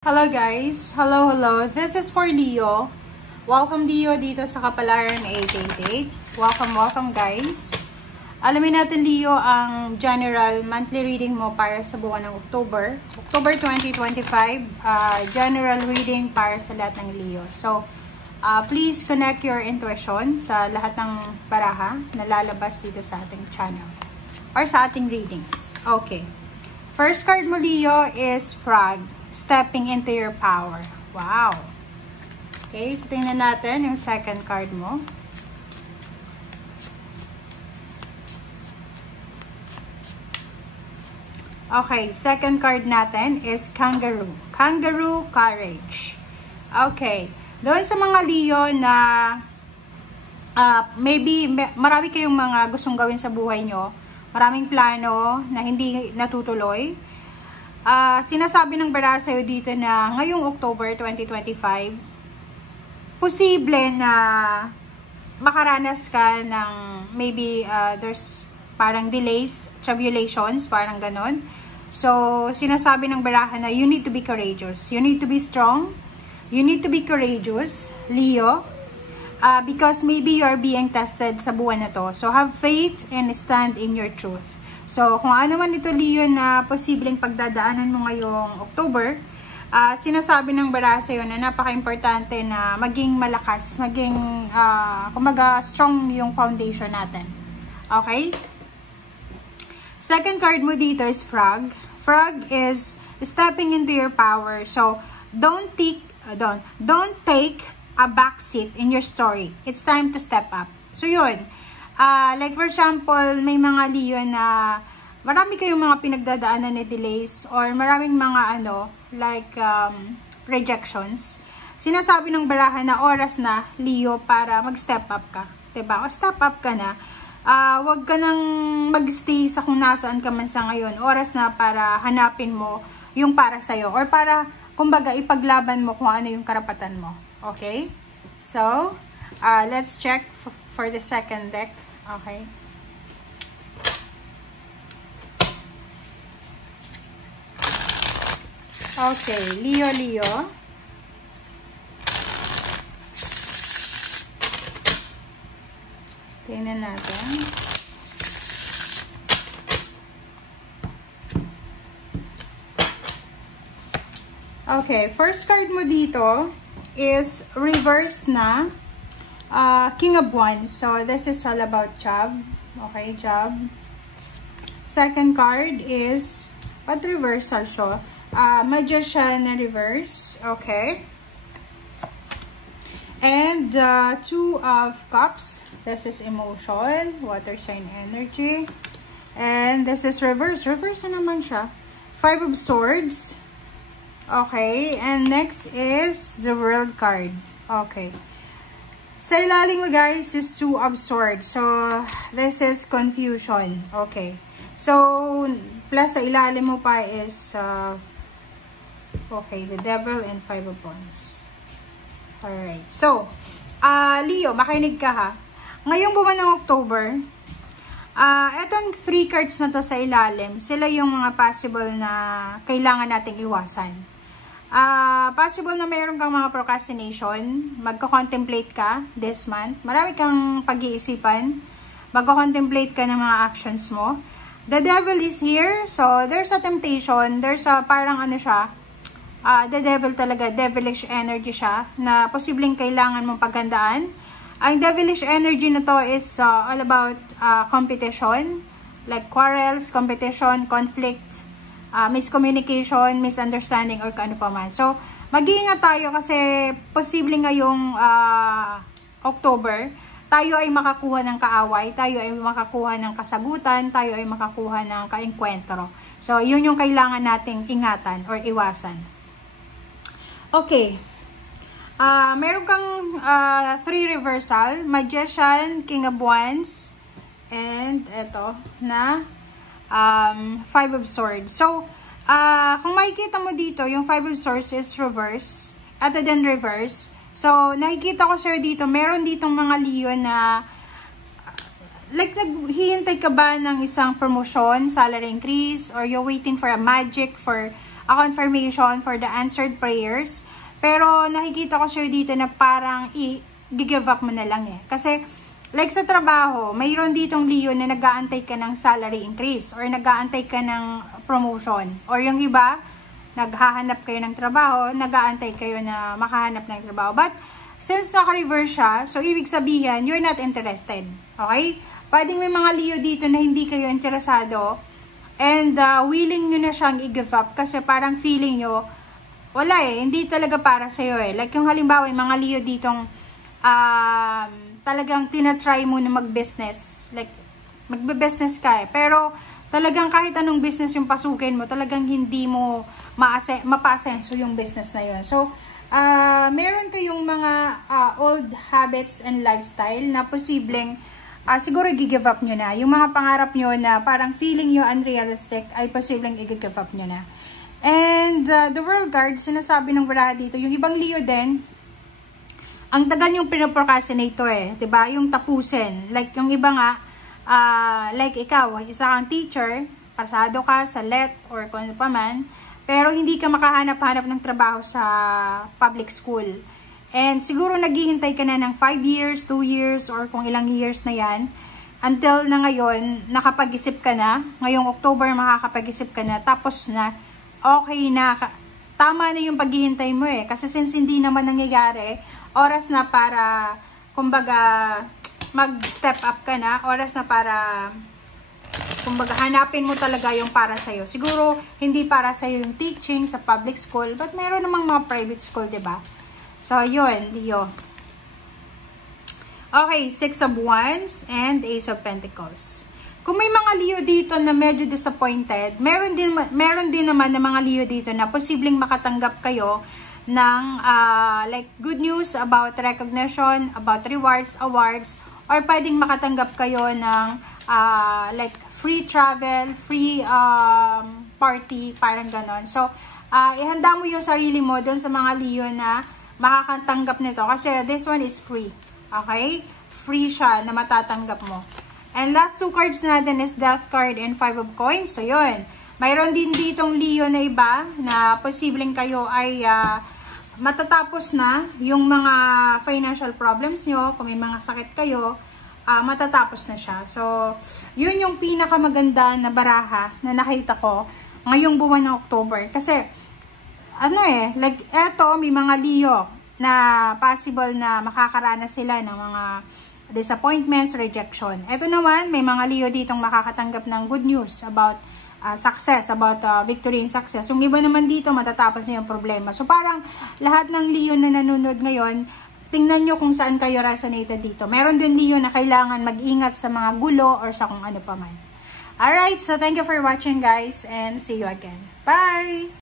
Hello guys! Hello! This is for Leo. Welcome Leo dito sa Kapalaran 888. Welcome guys. Alamin natin Leo ang general monthly reading mo para sa buwan ng October 2025. General reading para sa lahat ng Leo. So, please connect your intuition sa lahat ng baraha na lalabas dito sa ating channel or sa ating readings. Okay. First card mo Leo is Frog. Stepping into your power. Wow. Okay, so tingnan natin yung second card mo. Okay, second card natin is Kangaroo. Kangaroo Courage. Okay. Doon sa mga Leo na maybe marami kayong mga gustong gawin sa buhay nyo. Maraming plano na hindi natutuloy. Sinasabi ng baraha sa'yo dito na ngayong October 2025, posible na makaranas ka ng maybe there's parang delays, tribulations, parang ganon. So, sinasabi ng baraha na you need to be courageous. You need to be strong. You need to be courageous, Leo. Because maybe you're being tested sa buwan na to. So, have faith and stand in your truth. So, kung ano man ito, Leo, na posibleng pagdadaanan mo ngayong October, sinasabi ng baraha sa'yo na napaka-importante na maging malakas, maging, kumaga, strong yung foundation natin. Okay? Second card mo dito is Frog. Frog is stepping into your power. So, don't take a backseat in your story. It's time to step up. So, yun. Like for example, may mga Leo na marami kayong mga pinagdadaanan na delays or maraming mga rejections. Sinasabi ng baraha na oras na, Leo, para mag-step up ka. Diba? O step up ka na. Huwag ka nang mag-stay sa kung nasaan ka man sa ngayon. Oras na para hanapin mo yung para sa'yo. Or para, kumbaga, ipaglaban mo kung ano yung karapatan mo. Okay? So, let's check for the second deck. Okay. Okay, Leo. Tingnan natin. Okay, first card mo dito is reverse na King of Wands. So, this is all about job. Okay, job. Second card is, what reversal siya? Magician na reverse. Okay. And, Two of Cups. This is emotion, water sign energy. And this is reverse. Reverse na naman siya. Five of Swords. Okay. And next is the World card. Okay. Sa ilalim mo guys is Two of Swords. So, this is confusion. Okay. So, plus sa ilalim mo pa is, okay, the Devil and Five of Wands. Alright. So, Leo, makinig ka ha. Ngayong buwan ng October, etong 3 cards na to sa ilalim, sila yung mga possible na kailangan nating iwasan. Possible na mayroon kang mga procrastination, magko-contemplate ka this month, marami kang pag-iisipan, magko-contemplate ka ng mga actions mo. The devil is here, so there's a temptation, there's a parang ano siya, the devil talaga, devilish energy siya, na posibleng kailangan mong paghandaan. Ang devilish energy na to is all about competition, like quarrels, competition, conflict, miscommunication, misunderstanding, or kano pa man. So, mag-iingat tayo kasi posible ngayong October, tayo ay makakuha ng kaaway, tayo ay makakuha ng kasagutan, tayo ay makakuha ng kaengkwentro. So, yun yung kailangan nating ingatan or iwasan. Okay. Meron kang 3 reversal, Magician, King of Wands, and eto na Five of Swords. So, kung makikita mo dito, yung Five of Swords is reverse, at then reverse. So, nakikita ko sa'yo dito, meron ditong mga Leo na, like, naghihintay ka ba ng isang promotion, salary increase, or you're waiting for a magic, for a confirmation for the answered prayers. Pero nakikita ko sa'yo dito na parang i-give up mo na lang eh. Kasi like sa trabaho, mayroon ditong Leo na nag-aantay ka ng salary increase or nag-aantay ka ng promotion. Or yung iba, naghahanap kayo ng trabaho, nag-aantay kayo na makahanap ng trabaho. But since naka-reverse siya, so ibig sabihin, you're not interested. Okay? Pwedeng may mga Leo dito na hindi kayo interesado and willing nyo na siyang i-give up kasi parang feeling nyo, wala eh, hindi talaga para sa'yo eh. Like yung halimbawa, yung mga Leo ditong talagang tinatry mo na mag-business. Like, magbe-business ka eh. Pero talagang kahit anong business yung pasukin mo, talagang hindi mo mapa-asenso yung business na yun. So, meron kayong mga old habits and lifestyle na posibleng siguro i-give up nyo na. Yung mga pangarap nyo na parang feeling nyo unrealistic ay posibleng i-give up nyo na. And the world card, sinasabi ng baraha dito, yung ibang Leo din, ang tagal yung pinoprocrastinate to eh. 'Di ba? Yung tapusin. Like yung iba nga, like ikaw, isa kang teacher, pasado ka sa LET or kung ano pa man, pero hindi ka makahanap-hanap ng trabaho sa public school. And siguro naghihintay ka na ng 5 years, 2 years, or kung ilang years na yan, until na ngayon, nakapag-isip ka na, ngayong October makakapag-isip ka na, tapos na, okay na, tama na yung paghihintay mo eh. Kasi since hindi naman nangyayari, oras na para, kumbaga, mag-step up ka na, oras na para, kumbaga, hanapin mo talaga yung para sa'yo. Siguro, hindi para sa'yo yung teaching sa public school, but meron namang mga private school, diba? So, yun, Leo. Okay, 6 of Wands and Ace of Pentacles. Kung may mga Leo dito na medyo disappointed, meron din naman na mga Leo dito na posibleng makatanggap kayo ng like good news about recognition, about rewards, awards, or pwedeng makatanggap kayo ng like free travel, free party, parang ganon. So, ihanda mo yung sarili mo dun sa mga Leo na makakatanggap nito kasi this one is free. Okay? Free siya na matatanggap mo. And last two cards natin is Death card and 5 of Coins. So, yun. Mayroon din ditong Leo na iba na posibleng kayo ay matatapos na yung mga financial problems nyo. Kung may mga sakit kayo, matatapos na siya. So, yun yung pinakamaganda na baraha na nakita ko ngayong buwan ng October. Kasi, ano eh, like, eto, may mga Leo na possible na makakaranas sila ng mga disappointments, rejection. Ito naman, may mga Leo ditong makakatanggap ng good news about success, about victory and success. Yung iba naman dito, matatapos na yung problema. So, parang lahat ng Leo na nanonood ngayon, tingnan nyo kung saan kayo resonated dito. Meron din Leo na kailangan mag-ingat sa mga gulo or sa kung ano pa man. Alright, so thank you for watching guys and see you again. Bye!